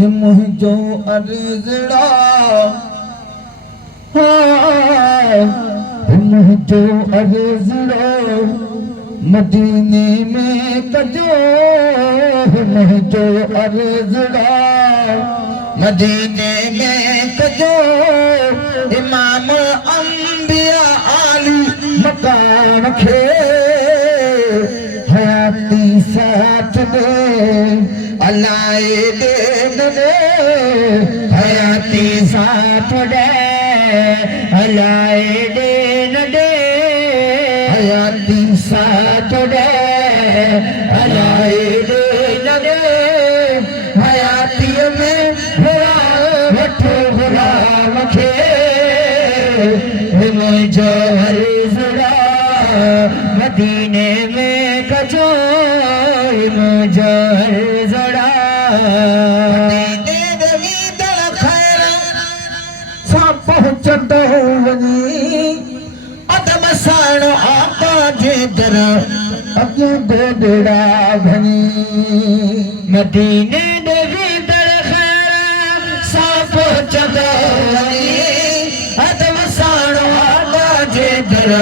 मुझो अर्ज़ड़ा मुझो अर्ज़ड़ा मदीने में कजो मुझो अर्ज़ड़ा मदीने में कजो इमाम अंबिया आली मकान खे हयाती साथ दे अलाए दे हयाती साथ दे अलाए दे हयाती साथ दे अलाए दे हयाती में वठो गुलाम खे मुझो अर्ज़ड़ा मदीने में कजो मुझो अर्ज़ड़ा मदीने देवी दल खैर सा पहुंचंदो वनी अदम साण आका जे दर अगे गोदड़ा भनी मदीने देवी दल खैर सा पहुंचंदो वनी अदम साण आका जे दर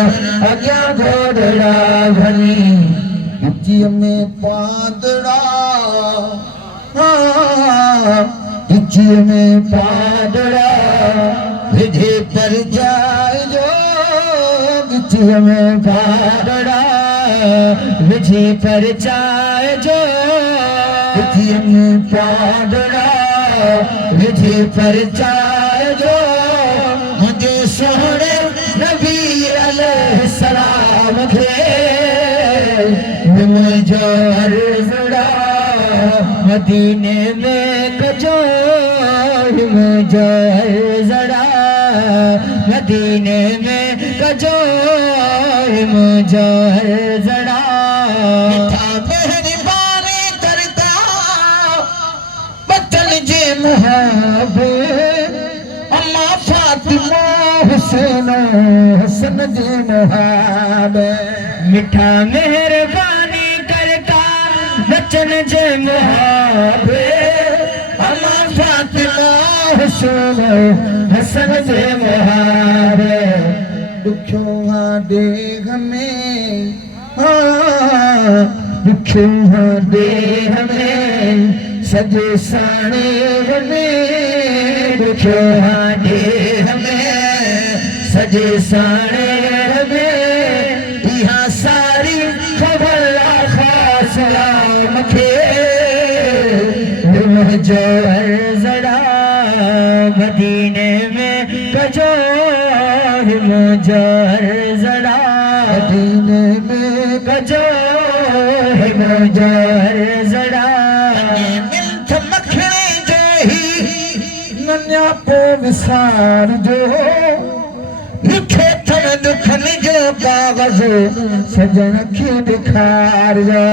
अगे गोदड़ा भनी इची में पादड़ा इची में पादड़ा विधि पर जाए जो इची में पादड़ा विधि पर जाए जो इची में पादड़ा विधि पर जाए जो मुझे सोहरे नबी अलैहिस्सलाम खे मुझो अर्ज़ड़ा मदीने में कजो मुझो अर्ज़ड़ा मदीने में कजो मुझो अर्ज़ड़ा मेहरबानी करता बचन जे मुहाबे अम्मा फातिमा हुसैन हसन जे मुहाबे मिठा मेहरबानी करता बचन जे मुहाबे अम्मा फातिमा हुसैन हसन जे मुहाबे दुखो देह में दुखो देह में सजे साणे में दुखो देह में सजे साणे में यहाँ सारी खबर सलाम खे मुझो अर्ज़ड़ा मदीने में कजो मुझो अर्ज़ड़ा मदीने में कजो मुझो अर्ज़ड़ा मिल्थ मखणे जो ही नन्या पो विसार जो लिखे थन दुखन जो कागज़ सजन खे ॾेखार जो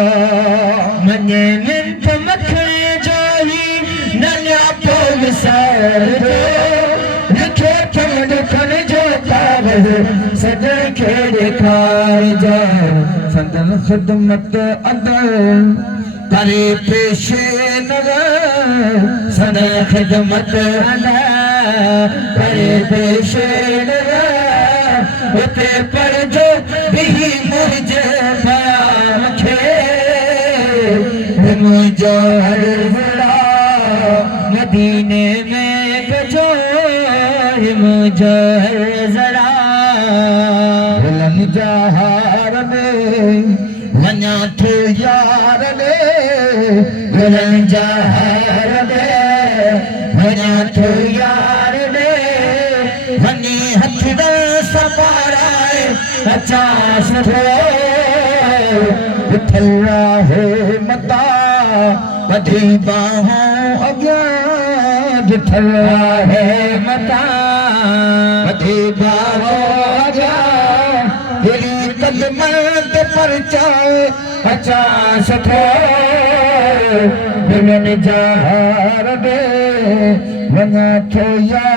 मने मिल्थ मखणे जो ही नन्या पो विसार जो लिखे थन दुखन जो कागज़ सजन खे ॾेखार जो संदन ख़िदमत अदल करे पेशे नज़र सदन ख़िदमत अदा करे पेशे नज़र उते पर जो भी मुझे प्यार खे मुझो अर्ज़ड़ा मदीने में कजो मुझो अर्ज़ड़ा बुलंद जहार में वञा थो यार ने बुलंद जहार में वञा थो यार ने वञी हथ सपाराए अचा सुठो विठला है मता बधी बाहों अॻियां विठला है मता बधी बाहों अॻियां तेरी कदमन ते परचाए अचा सुठो बुलंद जहार में वञा थो यार